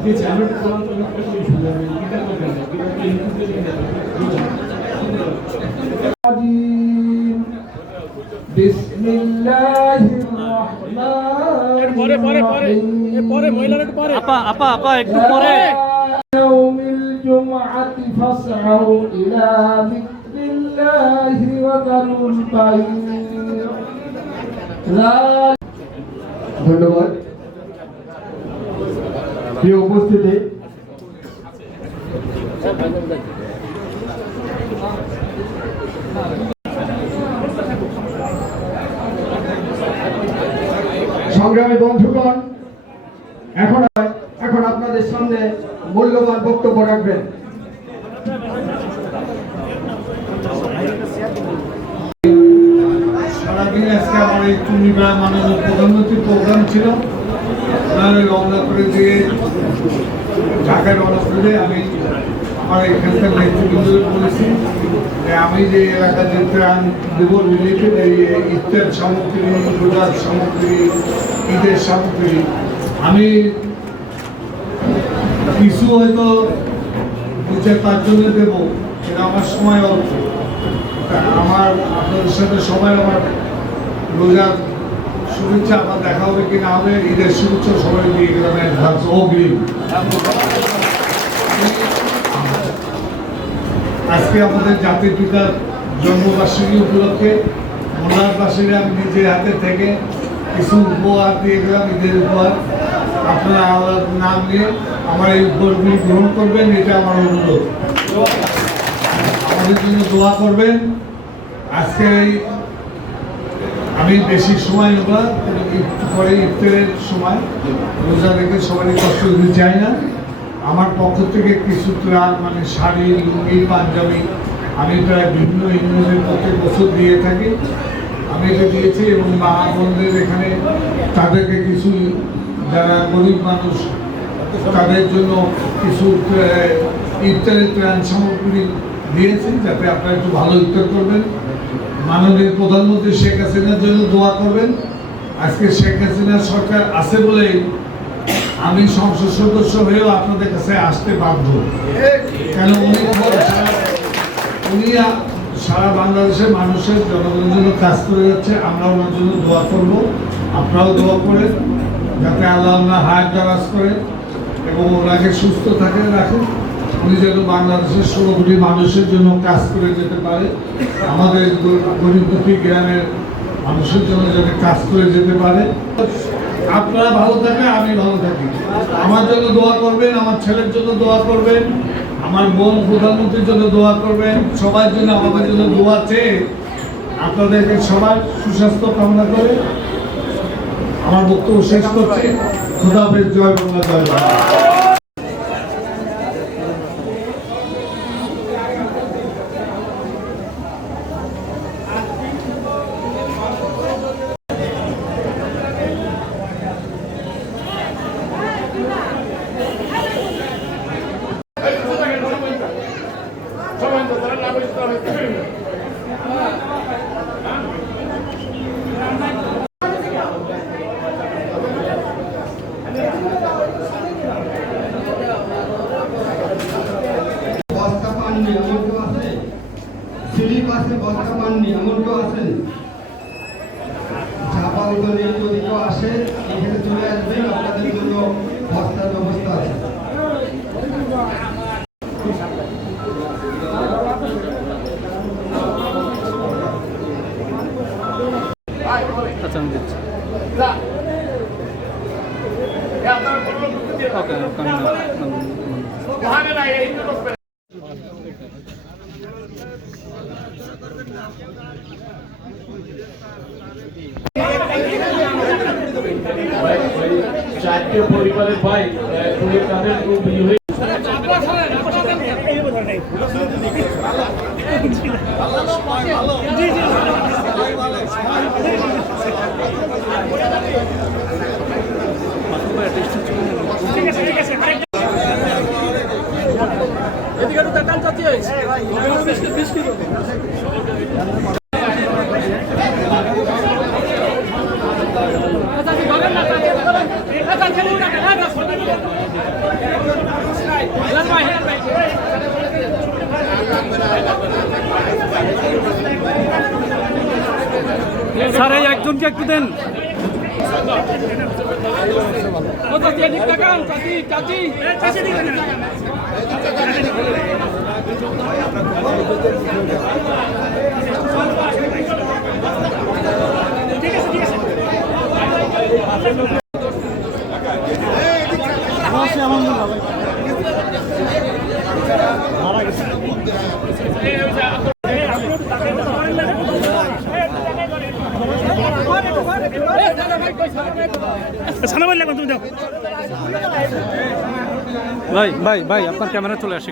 একটু দিয়েছি আমরা একটু প্রমাণ করে একটু সুন্দর গীতা করবেন গীতা করে ইউটিউবে লিখে الرجيم. بسم الله الرحمن পরে পরে পরে الرحيم পরে মহিলার একটু পরে আপা আপা আপা একটু পরে يوم الجمعة فاسعوا إلى ذكر الله وذروا البيع ذلك ধন্যবাদ প্রিয় উপস্থিতি, সংগ্রামী বন্ধুগণ, এখন এখন আপনাদের সামনে মূল্যবান বক্তব্য রাখবেন। সারাদিন আজকে আমার এই পূর্ণিমা মাননীয় প্রধানমন্ত্রীর প্রোগ্রাম ছিল। ওনারা রওনা করে দিয়ে ঢাকায় রওনা করে আমি আমার এখানকার নেতৃবৃন্দকে বলেছি যে আমি যে এলাকার যে ত্রাণ দেব রিলেটেড এই ইফতার সামগ্রী রোজার সামগ্রী, ঈদের সামগ্রী। আমি কিছু হয়তো দু চার পাঁচ জনে দেবো, কিন্তু আমার সময় অল্প। আমার, আপনাদের সাথে সময় আমার রোজার শুভেচ্ছা, আবার দেখা হবে কি না হবে, ঈদের শুভেচ্ছা সবাই দিয়ে গেলাম অ্যাডভান্স অগ্রিম। আজকে আমাদের জাতির পিতার জন্মবার্ষিকী উপলক্ষে মোল্লারবাসীরা আমি নিজের হাতে থেকে কিছু উপহার দিয়ে গেলাম, ঈদের উপহার। আপনারা আলাদা নাম নিয়ে আমার এই উপহারগুলি গ্রহণ করবেন, এটা আমার অনুরোধ। আমাদের জন্য দোয়া করবেন। আজকে এই আমি বেশি সময় নেব না, পরে ইফতারের সময়। রোজা রেখে সবারই কষ্ট দিতে চাই না। আমার পক্ষ থেকে কিছু ত্রাণ মানে শাড়ি লুঙ্গি পাঞ্জাবি আমি প্রায় বিভিন্ন ইউনিয়নের প্রত্যেক বছর দিয়ে থাকি। আমি এটা দিয়েছি এবং মা বোনদের এখানে তাদেরকে কিছু যারা গরিব মানুষ তাদের জন্য কিছু ইফতারের ত্রাণ সামগ্রী দিয়েছি যাতে আপনারা একটু ভালো ইফতার করবেন। মাননীয় প্রধানমন্ত্রী শেখ হাসিনার জন্য দোয়া করবেন। আজকে শেখ হাসিনার সরকার আছে বলেই আমি সংসদ সদস্য হয়েও আপনাদের কাছে আসতে বাধ্য। কেন উনি উনি সারা বাংলাদেশের মানুষের জনগণের জন্য কাজ করে যাচ্ছে। আমরা ওনার জন্য দোয়া করব। আপনারাও দোয়া করেন। যাতে আল্লাহ আল্লাহ হায়াত দারাজ করে এবং ওনাকে সুস্থ থাকে রাখেন। উনি যেন বাংলাদেশের ষোলো কোটি মানুষের জন্য কাজ করে যেতে পারে, আমাদের গরিব দুঃখী গ্রামের মানুষের জন্য যাতে কাজ করে যেতে পারে। আপনারা ভালো থাকেন, আমি ভালো থাকি। আমার জন্য দোয়া করবেন, আমার ছেলের জন্য দোয়া করবেন, আমার বোন প্রধানমন্ত্রীর জন্য দোয়া করবেন, সবার জন্য আমাদের জন্য দোয়া চেয়ে আপনাদেরকে সবার সুস্বাস্থ্য কামনা করে আমার বক্তব্য শেষ করছি। খুদাফেজ জয় বাংলা জয় বাংলা বস্তা পাননি এমন কেউ আছে স্লিপ আছে বস্তা পাননি এমন কেউ আছেন চাপা উঠলে যদি কেউ আসে এখানে চলে আসবেন আপনাদের জন্য বস্তার ব্যবস্থা আছে আচ্ছা আমি দিচ্ছি ওকে ওকে এদিকে তো টাকা চাচ্ছি বিশ কিলো একজনকে একটু দেন। ভাই ভাই ভাই আপনার ক্যামেরা চলে আসে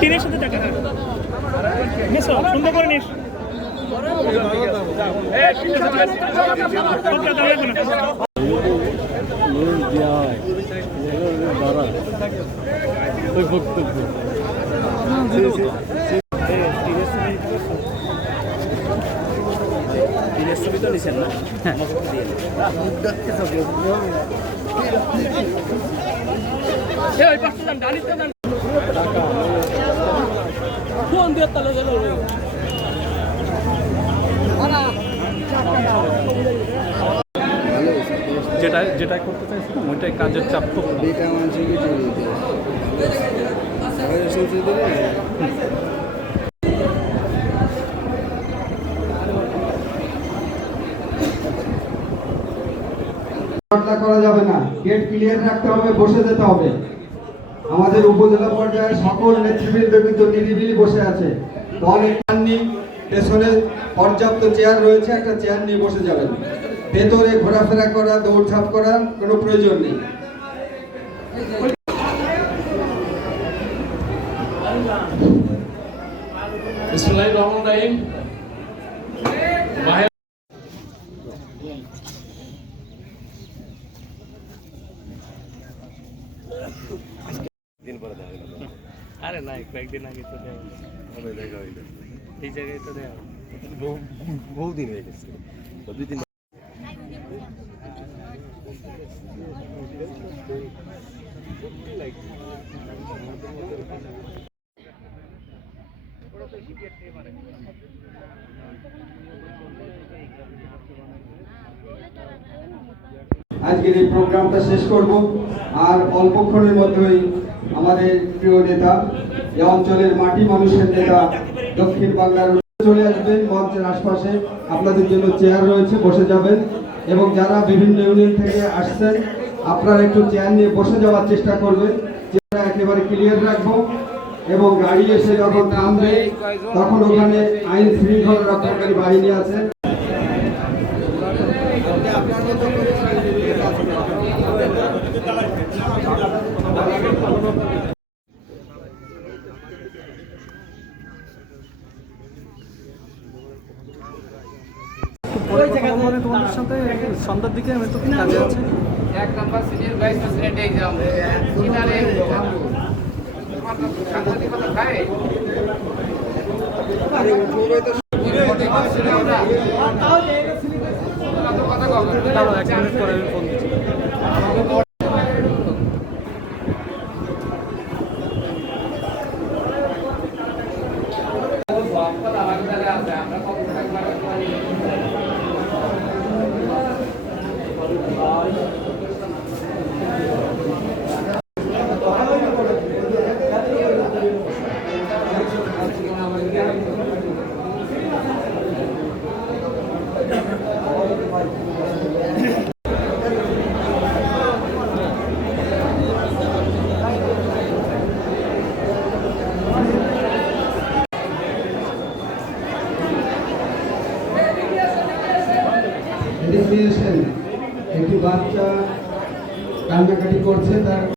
টিনের সাথে দেখা সুন্দর করে নিস। নুরুল দেওয়া হয় ধরা ওই বক্তব্য। ফোন দিয়ে তাহলে যেটা যেটা করতে চাইছিলাম ওইটাই কাজের চাপ তো করা যাবে না। গেট ক্লিয়ার রাখতে হবে বসে যেতে হবে। আমাদের উপজেলা পর্যায়ে সকল নেতৃবৃন্দ কিন্তু নিরিবিলি বসে আছে। তো অনেক নেই পেছনে পর্যাপ্ত চেয়ার রয়েছে একটা চেয়ার নিয়ে বসে যাবেন। ভেতরে ঘোরাফেরা করা দৌড়ঝাঁপ করার কোনো প্রয়োজন নেই। বিসমিল্লাহির রহমানির রহিম। মাহে আরে না কয়েকদিন আগে তো দেয় এই জায়গায় তো দেয় বহুদিন হয়ে গেছে। দুই তিন আজকের এই প্রোগ্রামটা শেষ করব। আর অল্পক্ষণের মধ্যেই আমাদের প্রিয় নেতা, এ অঞ্চলের মাটি মানুষের নেতা দক্ষিণ বাংলার চলে আসবেন, মঞ্চের আশপাশে আপনাদের জন্য চেয়ার রয়েছে, বসে যাবেন। এবং যারা বিভিন্ন ইউনিয়ন থেকে আসছেন, আপনারা একটু চেয়ার নিয়ে বসে যাওয়ার চেষ্টা করবেন। চেয়ারটা একেবারে ক্লিয়ার রাখব। এবং গাড়ি এসে যখন নামবে, তখন ওখানে আইন শৃঙ্খলা রক্ষাকারী বাহিনী আছে। পরে তোমাদের সাথে সন্ধ্যার দিকে আমি তো কাজে আছে। এক নম্বর সিনিয়র ভাইস প্রেসিডেন্ট এক্সাম কিনারে কথা কম দাঁড়াও এক মিনিট পরে আমি ফোন rồi. করছে তার